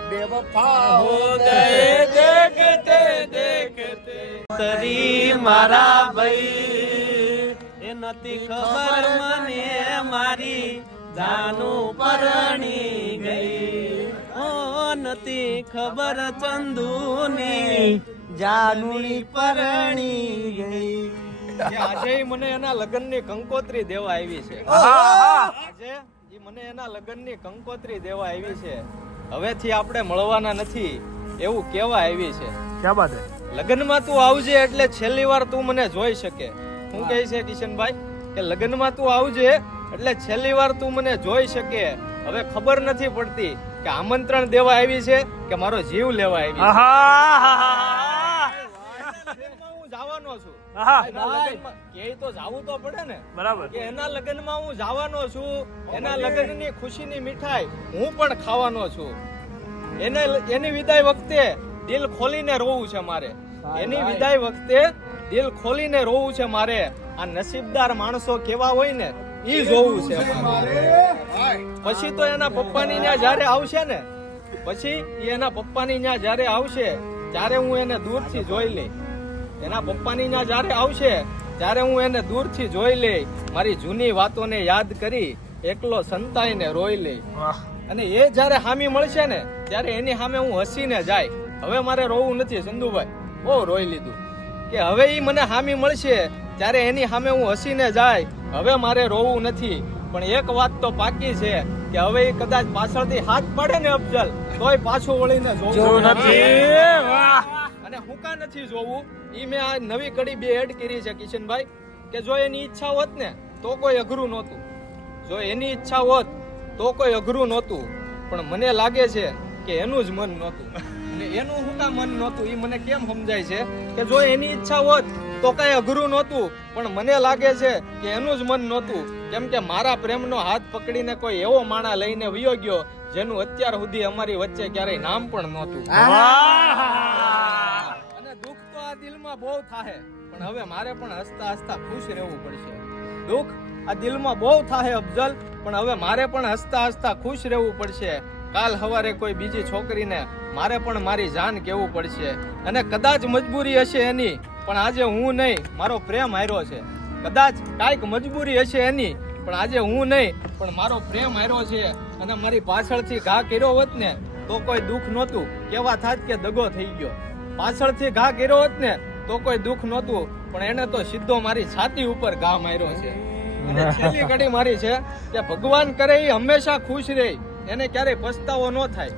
बेवफा हो ગયે દેખતે દેખતે તરી મારા ભાઈ એ નથી ખબર મને મારી જાનું પરણી ગઈ ઓ નથી ખબર ચંદુની જાનુની પરણી ગઈ આજે મને એના લગ્નની કંકોત્રી દેવા આવી છે આજે ઈ મને એના લગ્નની કંકોત્રી દેવા આવી છે હવેથી આપણે મળવાના નથી એવું કેવા આવી છે ક્યાં બાત હે લગ્નમાં તું આવજે એટલે છેલ્લી વાર તું મને જોઈ શકે શું કહે છે કિશનભાઈ કે લગ્નમાં તું આવજે એટલે છેલ્લી વાર તું મને જોઈ શકે હવે ખબર નથી પડતી કે આમંત્રણ દેવા આવી છે કે મારો જીવ લેવા આવી છે હું જવાનો છું એના લગ્નમાં ક્યાંય તો જાવું તો પડે ને બરાબર કે એના લગ્નમાં હું જવાનો છું એના લગ્નની ખુશીની મીઠાઈ હું પણ ખાવાનો છું એની વિદાય વખતે દિલ ખોલીને રોવું છે મારે એની વિદાય વખતે દિલ ખોલીને રોવું છે મારે આ નસીબદાર માણસો કેવા હોય ને ઈ જોવું છે પછી તો એના પપ્પાની ત્યાં જ્યારે આવશે ને પછી એના પપ્પાની ત્યાં જ્યારે આવશે ત્યારે હું એને દૂરથી જોઈ લઈ એના પપ્પાની ત્યાં જ્યારે આવશે ત્યારે હું એને દૂરથી જોઈ લઈ મારી જૂની વાતોને યાદ કરી એકલો સંતાઈને રોઈ લઈ અને એ જ્યારે હામી મળશે ને ત્યારે એની સામે હું હસીને જાય હવે મારે રોવું નથી સંધુભાઈ બહુ રોઈ લીધું કે હવે ઈ મને હામી મળશે ત્યારે એની સામે હું હસીને જાય હવે મારે રોવું નથી પણ એક વાત તો પાકી છે કે હવે ઈ કદાચ પાછળથી હાથ પડે ને અફજલ તોય પાછું વળીને જોવું નથી અને હું કા નથી જોવું ઈ મેં આ નવી કડી બે એડ કરી છે કિશનભાઈ કે જો એની ઈચ્છા હોત ને તો કોઈ અઘરું નહોતું જો એની ઈચ્છા હોત તો કોઈ અઘરું નહોતું પણ મને લાગે છે કે એનું જ મન નહોતું અને એનું હું કામ મન નહોતું એ મને કેમ સમજાય છે કે જો એની ઈચ્છા હોત તો કઈ અઘરું નહોતું પણ મને લાગે છે કે એનું જ મન નહોતું કેમ કે મારા પ્રેમનો હાથ પકડીને કોઈ એવો માણા લઈને વયો ગયો જેનું અત્યાર સુધી અમારી વચ્ચે ક્યારેય નામ પણ નહોતું અને દુઃખ તો આ દિલમાં બહુ થાહે પણ હવે મારે પણ હસતા હસતા ખુશ રહેવું પડશે દુઃખ આ દિલમાં બહુ થાહે અફજલ પણ હવે મારે પણ હસતા હસતા ખુશ રહેવું પડશે કાલ સવારે કોઈ બીજી છોકરીને મારે પણ મારી જાન કહેવું પડશે અને કદાચ મજબૂરી હશે એની પણ આજે હું નહીં મારો પ્રેમ હાર્યો છે કદાચ કાંઈક મજબૂરી હશે એની પણ આજે હું નહીં પણ મારો પ્રેમ હાર્યો છે અને મારી પાછળથી ઘા કર્યો હોત ને તો કોઈ દુઃખ નહોતું કેવા થાત કે દગો થઈ ગયો પાછળથી ઘા કર્યો હોત ને તો કોઈ દુઃખ નહોતું પણ એને તો સીધો મારી છાતી ઉપર ઘા માર્યો છે અને છેલ્લી કડી મારી છે કે ભગવાન કરે એ હંમેશા ખુશ રહે એને ક્યારેય પસ્તાવો ન થાય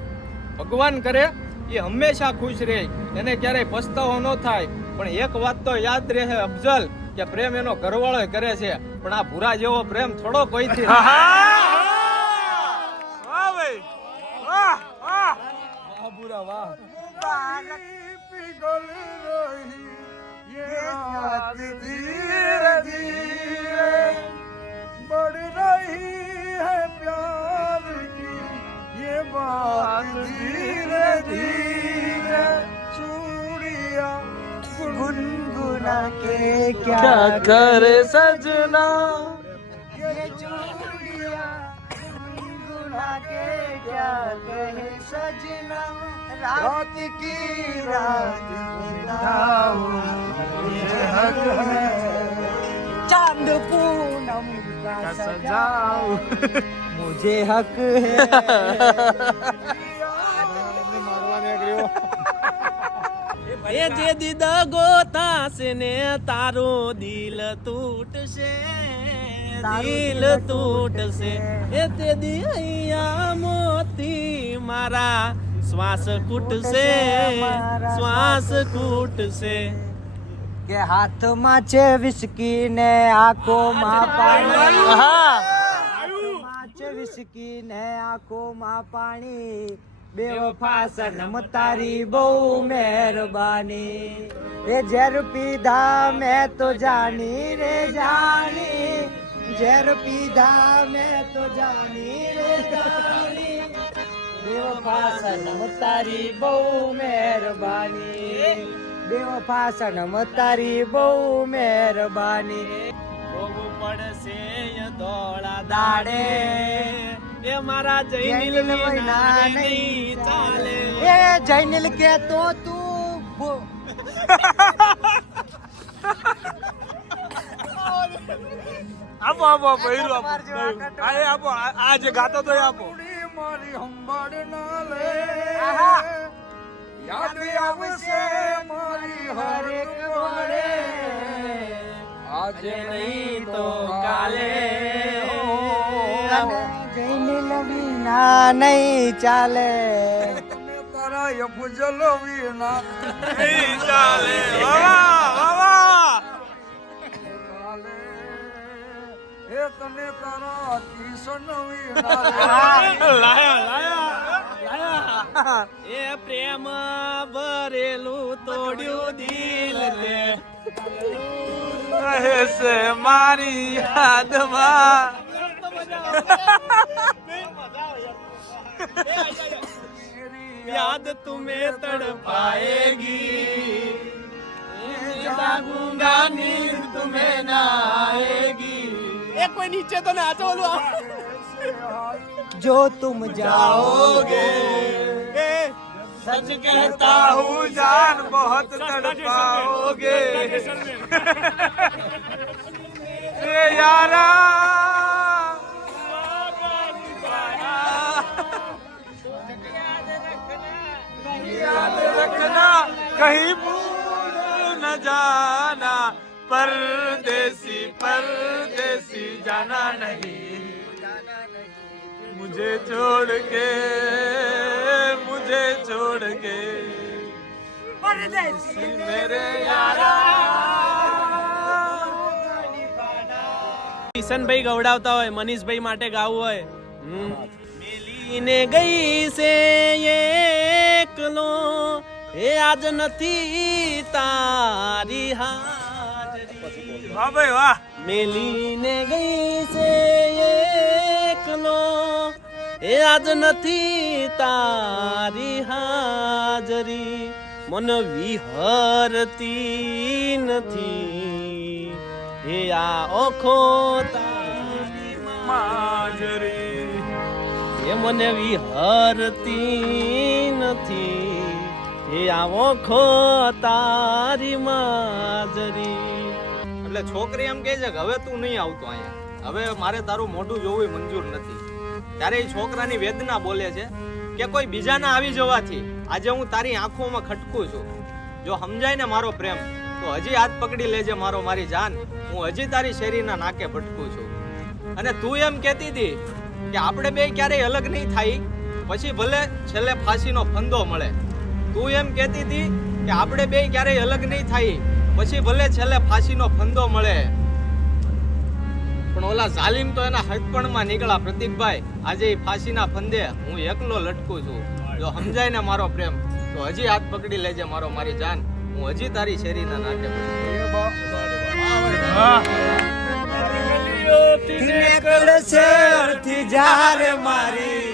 ભગવાન કરે એ હંમેશા ખુશ રહે એને ક્યારેય પસ્તાવો ન થાય પણ એક વાત તો યાદ રહે અફજલ કે પ્રેમ એનો ઘરવાળો કરે છે પણ આ ભૂરા જેવો પ્રેમ થોડો કોઈથી ભૂરા વાહ पिघल रही ये रात धीरे धीरे बढ़ रही है प्यार की ये बात धीरे धीरे चूड़िया गुनगुना के क्या करे सजना ये चूड़िया गुनगुना के क्या कहे सजना रात की रात बिताओ मुझे हक है चांद पूनम का सजाओ मुझे हक है એ જે દીદા ગોતાશે ને તારો દિલ તૂટશે દિલ તૂટશે એ તે દી અહીંયા મોતી મારા શ્વાસ કૂટશે શ્વાસ કૂટશે કે હાથમાં છે વિસ્કી ને આંખોમાં પાણી હાથમાં છે વિસ્કી ને આંખોમાં પાણી બેવફા સનમ તારી બહુ મહેરબાની એ ઝેર પીધા મેં તો જાની રે જાની ઝેર પીધા મેં તો જાની રે જાની બેવફા સનમ તારી બહુ મહેરબાની બેવફા સનમ તારી બહુ મહેરબાની જોવું પડશે દોડા દાડે એ મારા જૈનિલ વિના નહીં ચાલે. એ જૈનિલ કે તો તું આપો આપો ભૈરું આપો આ આપો આ જે ગાતો તો એ આપો મારી હંભાળ ના લે યાદ આવશે મારી હરેક વારે આજે નહીં તો કાલે. જૈનિલ વિના નહીં ચાલે તારા યફુજલ વિના નહીં ચાલે વાહ વાહ એ તને તારા કિશન વિના લાયા એ પ્રેમ ભરેલું તોડ્યું દિલ તે રહે છે મારી યાદમાં याद तुम्हें तड़पाएगी जागूंगा नींद तुम्हें ना आएगी. ए कोई नीचे तो ना चलो જો તુમ જાઓગે सच कहता हूँ जान बहुत तड़पाओगे ए यारा याद रखना कहीं भूल न जाना परदेसी परदेसी जाना नहीं मुझे छोड़ के परदेसी मेरे यारा. કિશનભાઈ ગવડાવતા હોય, મનીષભાઈ માટે ગાવું હોય. મેલીને ગઈ છે એકલો એ આજ નથી તારી હાજરી. વાહ ભાઈ વાહ. મેલીને ગઈ છે એકલો એ આજ નથી તારી હાજરી. મન વિહરતી નથી હે આ ઓખો તારી માજરી એ મને વિહરતી નથી હે આ ઓખો તારી માજરી. એટલે છોકરી એમ કહે છે કે હવે તું નહીં આવતો અહીંયા, હવે મારે તારું મોઢું જોવું મંજૂર નથી. ત્યારે એ છોકરાની વેદના બોલે છે કે કોઈ બીજાના આવી જવાથી આજે હું તારી આંખોમાં ખટકું છું. જો સમજાય ને મારો પ્રેમ તો હજી હાથ પકડી લેજે મારો મારી જાન, હું હજી તારી શેરીના નાકે ભટકું છું. અને તું એમ કહેતી હતી કે આપણે બે ક્યારેય અલગ નહીં થાય, પછી ભલે છેલ્લે ફાંસીનો ફંદો મળે. તું એમ કહેતી હતી કે આપણે બે ક્યારેય અલગ નહીં થાય, પછી ભલે છેલ્લે ફાંસીનો ફંદો મળે. પણ ઓલા જાલિમ તો એના હડપણમાં નીકળ્યા પ્રતિકભાઈ. આજે એ ફાંસીના ફંદે હું એકલો લટકું છું. જો સમજાય ને મારો પ્રેમ તો હજી હાથ પકડી લેજે મારો મારી જાન, હું હજી તારી શેરીના નાકે નીકળશે અર્થી જારે મારી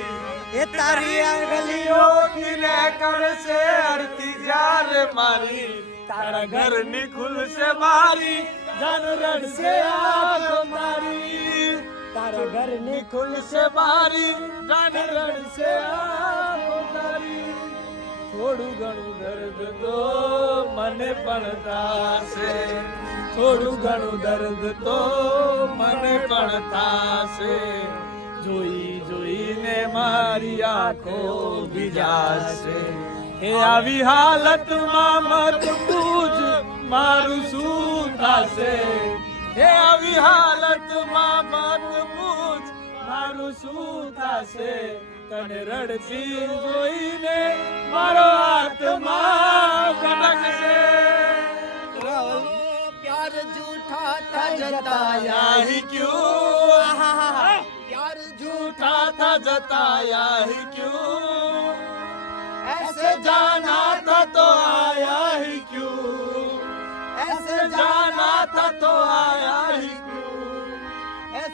એ તારી આંગલીઓ કિલે કરશે અડતી જારે મારી, તારા ઘરની ખુલશે મારી જાન રડશે આંખો મારી, તારા ઘરની ખુલશે મારી જાન રડશે આંખો તારી. થોડું ઘણું દર્દ તો મને પણ થાશે, થોડું ઘણું દર્દ તો મને પણ થાશે, જોઈ જોઈને મારી આંખો ભીજાશે. એ આવી હાલતમાં મત પૂછ મારું શું થાશે, એ આવી હાલતમાં મત પૂછ મારું શું થાશે, તને રડતી જોઈને મારો આત્મા ભટકશે. प्यार झूठा था जताया ही क्यों, प्यार झूठा था जताया ही क्यों, ऐसे जाना था तो आया ही क्यों, ऐसे जाना था तो आया ही क्यों,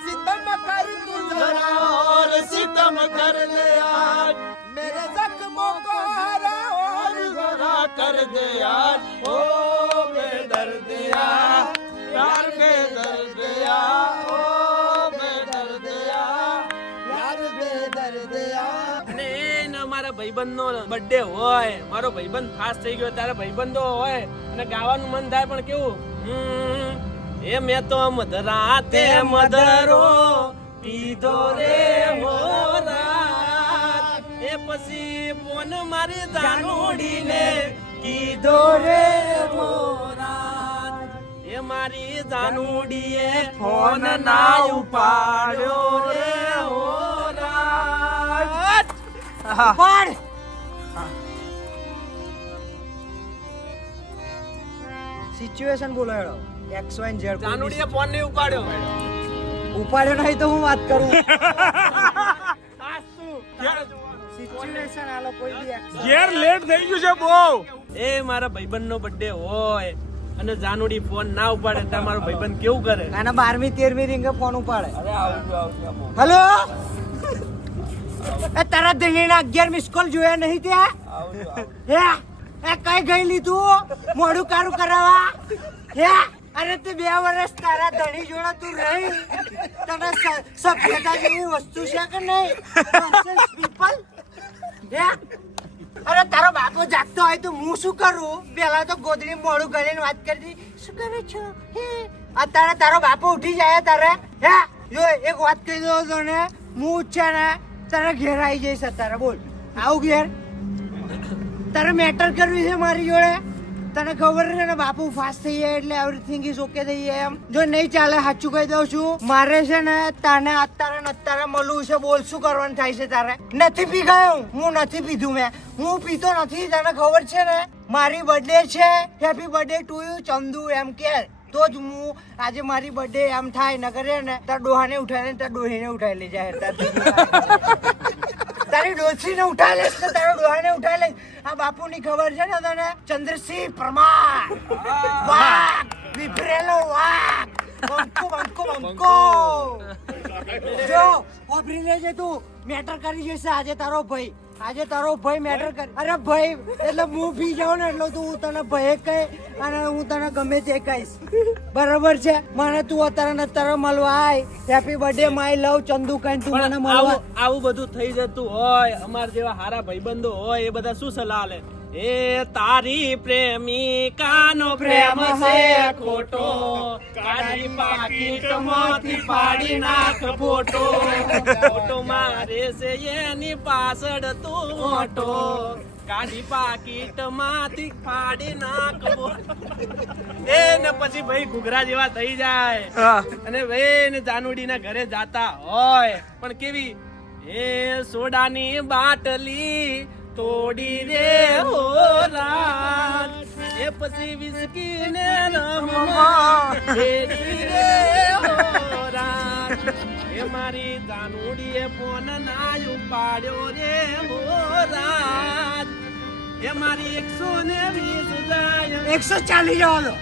सितम कर तू जरा और सितम कर ले यार, मेरे जख्मों को हरा और जरा कर दे यार, ओ बेदर्द यार, यार बेदर्द यार, ओ बेदर्द यार, यार बेदर्द ભાઈબંધનો બર્થડે હોય, મારો ભાઈબંધ પાસ થઈ ગયો ત્યારે ભાઈબંધો હોય અને ગાવાનું મન થાય, પણ કેવું એ મેં તો મધરાતે મધરો પીધો રે મોરાત, એ પછી ફોન મારી જાનુડીને કીધો રે મોરાત, એ મારી જાનુડીએ ફોન ના ઉપાડ્યો રે મોરાત. પણ સિચ્યુએશન બોલો હેડો X Y and Z જાનુડીએ ફોન નહીં ઉપાડ્યો. ઉપાડ્યો નહીં તો હું વાત કરું. સિચ્યુએશન આલો કોઈ બી action. ઘેર લેટ થઈ ગયું છે બહુ. એ મારા ભાઈબંધનો બર્થડે હોય અને જાનુડી ફોન ના ઉપાડે તો મારો ભાઈબંધ કેવું કરે? આના 12મી 13મી રીંગે ફોન ઉપાડે. હેલો એ તારા દિલ્હીના 11 મિસ કોલ જોયા નહીં ત્યાં? હે એ કઈ ગયેલી તું મોડું કારું કરાવવા? હે અરે તે 2 વર્ષ તારા ધણી જોડે તું રહી, તને સભ્યતા જેવી વસ્તુ છે કે નહીં? પીપલ હે અરે તારો બાપો જાગતો હોય તો હું શું કરું? પેલા તો ગોદડી મોડું કરીને વાત કરતી, શું કરે છો? હે અત્યારે તારો બાપો ઉઠી જાય તારે? હે જો એક વાત કહી દો તને, હું છે ને તારા ઘેર આવી જઈશ અત્યારે. બોલ આવું ઘેર? તારે મેટર કરવી છે મારી જોડે? તને ખબર છે ને બાપુ ફાસ્ટ થઈ જાય એટલે એવરીથિંગ ઇઝ ઓકે થઈ જાય એમ. જો નહીં ચાલે સાચું કહી દઉં છું, મારે છે ને તને અત્યારે ને અત્યારે મળવું છે. બોલ શું કરવાનું થાય છે તારે? નથી પી ગયો હું નથી પીધું મેં, હું પીતો નથી. તને ખબર છે ને મારી બર્થડે છે, happy birthday to you Chandu એમ કે તો જ હું આજે મારી બર્થડે એમ થાય. ન કરે ને તાર ડોહાને ઉઠાવીને તાર ડોહીને ઉઠાવી લઈ જાય. તારી ડોસીને ઉઠાવી લઈશ ને તારો ડોહાને ઉઠાવી લઈશ. આ બાપુની ખબર છે ને તને? ચંદ્રસિંહ પરમાર વાઘ, વિભરેલો વાઘ, બંકો બંકો બંકો. જો ઓબરી લેજે તું, મેટર કરી જશે આજે તારો ભાઈ. આજે તારો ભાઈ મેટર કરે. અરે ભાઈ એટલે હું પી જાઉં ને એટલે તું તને ભાઈ કહે અને હું તને ગમે તે કહીશ. બરાબર છે? મને તું અત્યારે ને અત્યારે મળવા આય. Happy birthday my love Chandu કઈ તું મને મળવા. આવું બધું થઈ જતું હોય, અમાર જેવા હારા ભાઈબંધો હોય એ બધા શું સલાહ લે? એ તારી પ્રેમિકાનો પ્રેમ છે ખોટો, કાળી પાકીટમાંથી પાડી નાખ ફોટો, ફોટો મારે છે એની પાછળ તું મોટો, કાળી પાકીટમાંથી પાડી નાખ ફોટો. એ ને પછી ભાઈ ઘૂઘરા જેવા થઈ જાય અને ભાઈ ને જાનુડી ના ઘરે જાતા હોય પણ કેવી એ સોડાની બાટલી તોડી રે હો રાત, એ પછી વિસ્કી ને રમવા બેઠી રે હો રાત, એ મારી જાનુડીએ ફોન ના ઉપાડ્યો રે હો રાત, એ મારી 120 જાય 140 જવાનો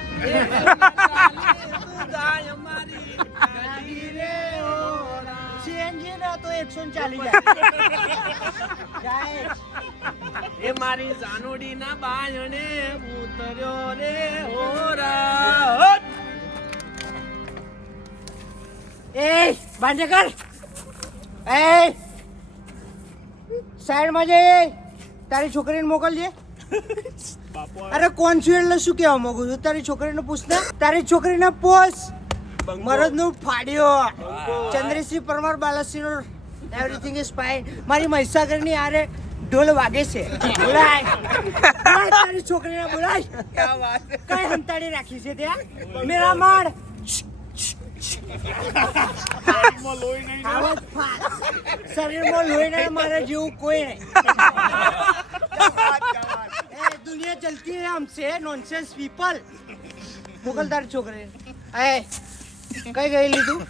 જાય મારી ગાડી રે હો રાત. સીએનજી ના તો 140 જાય. એ મારી જાનુડી ના બાયણે ઉતર્યો રે હોરા. એ બાંધે કર. એ સાઈડમાં જઈ તારી છોકરીને મોકલજે. અરે કોણ છું એટલે શું કહેવા માંગુ છું? તારી છોકરીને પૂછ ને, તારી છોકરીને પૂછ. મરદનું ફાડ્યો Chandrasinh Parmar Balasinh everything is fine. મારી મહીસાગરની આરે ઢોલ વાગે છે. બોલાય તારી છોકરીને બોલાય. કઈ હંતાડી રાખી છે ત્યાં મેરા માળ? શરીરમાં લોહી નહીં મારે જેવું કોઈ નહીં. દુનિયા ચલતી હે હમસે નોનસેન્સ પીપલ. મોકલ તારી છોકરી. એ કઈ ગયેલી તું?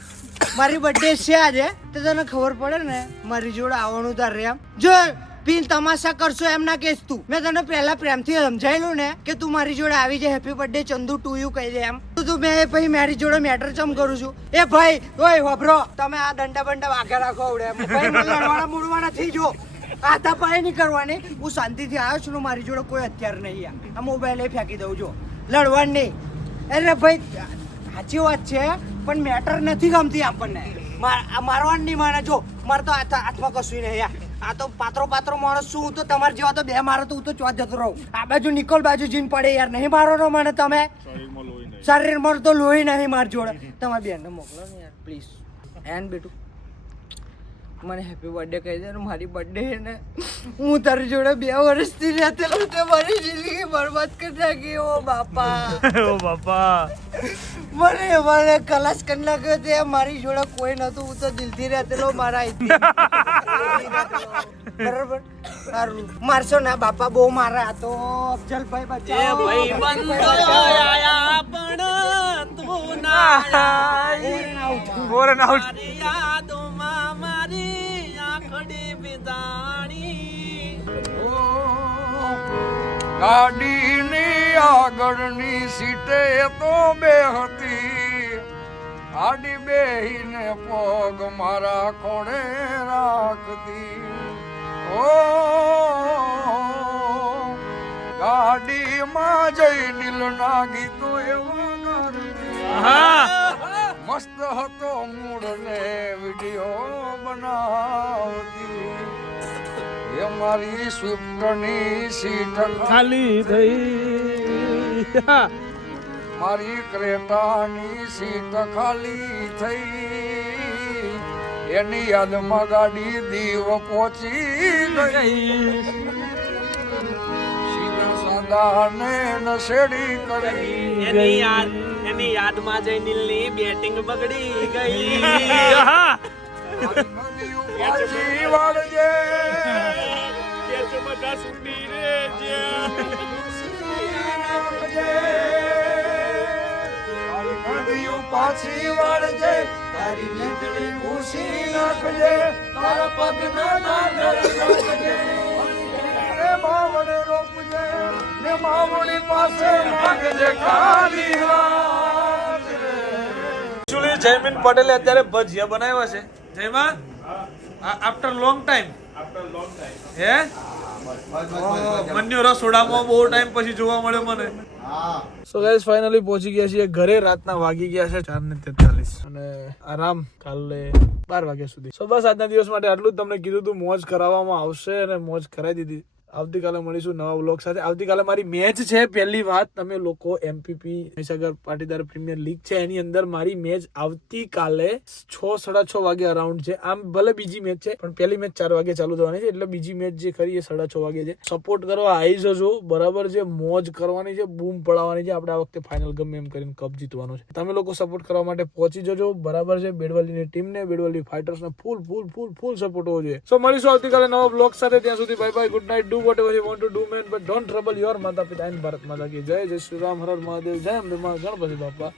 મારી બર્થડે છે આજે તો તને ખબર પડે ને મારી જોડે આવવાનું તારે એમ. જો પીન તમાશા કરશો એમ ના કેસ તું. મેં તને પહેલા પ્રેમથી સમજાયેલું ને કે તું મારી જોડે આવી જાય happy birthday Chandu to you કહી દે એમ. તું મેં પછી મારી જોડે મેટર ચમ કરું છું? એ ભાઈ ઓય હોભરો, તમે આ દંડા બંડા વાઘા રાખો આવડે ભાઈ. લડવાના મૂડવા નથી. જો આધા પાય નહીં કરવાની. હું શાંતિથી આવ્યો છું. મારી જોડે કોઈ હથિયાર નહીં. આ મોબાઈલ એ ફેંકી દઉં. જો લડવાનું નહીં. એટલે ભાઈ સાચી વાત છે પણ મેટર નથી ગમતી આપણને. મારવાનું નહીં મારે. જો મારે તો હાથમાં કશું નહીં. આ તો પાત્રો માણસ છું હું તો તમારે જેવા તો બે મારો તો હું તો ચોથ જતો રહું આ બાજુ નિકોલ બાજુ જીન પડે યાર નહીં મારો નો મને તમે શરીરમાં તો લોહી નહીં માર જોડે તમારી બેનને મોકલો ને યાર પ્લીઝ એન બેટું મને હેપી બર્થડે કહી દે ને મારી બર્થડે છે ને હું તારી જોડે 2 વર્ષથી રહેતેલો તે મારી જિંદગી બરબાદ કરી નાખી ઓ બાપા મને કલાશ કરી નાખ્યો તે મારી જોડે કોઈ નતું હું તો દિલથી રહેતેલો મારા બરાબર સારું મારશો ના બાપા બહુ મારા તો અફજલભાઈ બચાવો ભાઈબંધો આયા પણ તું ના ફોરન આઉટ મારી યાદોમાં મારી આંખડી બિદાણી ગાડીની આગળની સીટે તો બેહતી આડી બેહીને પગ મારા ખોળે રાખતી ઓ ગાડીમાં જઈ નીલના ગીતો એવા મસ્ત હતો મૂડ ને વિડીયો બનાવતી એ મારી સ્વિફ્ટની સીટ ખાલી થઈ મારી ક્રેટાની સીટ ખાલી થઈ એની યાદમાં ગાડી દીવ પહોંચી ગઈ સીધા સાદાને નશેડી કરી એની યાદમાં જઈ નીલની બેટિંગ બગડી ગઈ પાછી વાળજે પાછી વાળજે તારી વીજળી ભૂસી નાખજે તારા પગના નાગર નાખજે રે માવડે રોપજે ને માવડી પાસે માંગજે ખાલી હાથ રે એકચ્યુઅલી જયમીન પટેલે અત્યારે ભજીયા બનાવ્યા છે જયમાં આફ્ટર લોંગ ટાઈમ હે મન્યો રસોડામાં બહુ ટાઈમ પછી જોવા મળ્યો મને સો ગાઈસ ફાઇનલી પહોંચી ગયા છીએ ઘરે રાતના વાગી ગયા છે 4:43 અને આરામ કાલે 12 વાગ્યા સુધી સો બસ આજના દિવસ માટે આટલું જ તમને કીધું હતું મોજ કરાવવામાં આવશે અને મોજ કરાવી દીધી આવતીકાલે મળીશું નવા વ્લોગ સાથે આવતીકાલે મારી મેચ છે પહેલી વાત તમે લોકો એમપીપી મહીસાગર પાટીદાર પ્રીમિયર લીગ છે એની અંદર મારી મેચ આવતીકાલે 6:30 વાગે અરાઉન્ડ છે આમ ભલે બીજી મેચ છે પણ પહેલી મેચ 4 વાગે ચાલુ થવાની છે એટલે બીજી મેચ જે ખરી એ 6:30 વાગે છે સપોર્ટ કરવા આવી જજો બરાબર છે મોજ કરવાની છે બૂમ પડાવવાની છે આપણે આ વખતે ફાઇનલ ગમે એમ કરીને કપ જીતવાનો છે તમે લોકો સપોર્ટ કરવા માટે પહોંચી જજો બરાબર છે બેડવાલીની ટીમને બેડવાલી ફાઇટર્સને ફૂલ સપોર્ટ હોવો જોઈએ સો મળીશું આવતીકાલે નવા બ્લોગ સાથે ત્યાં સુધી bye bye good night do whatever you want to do man but don't trouble your mata pita and Bharat Mata ki jai jai Shri Ram Har Har Mahadev jai Ambe Ma Ganpati Bappa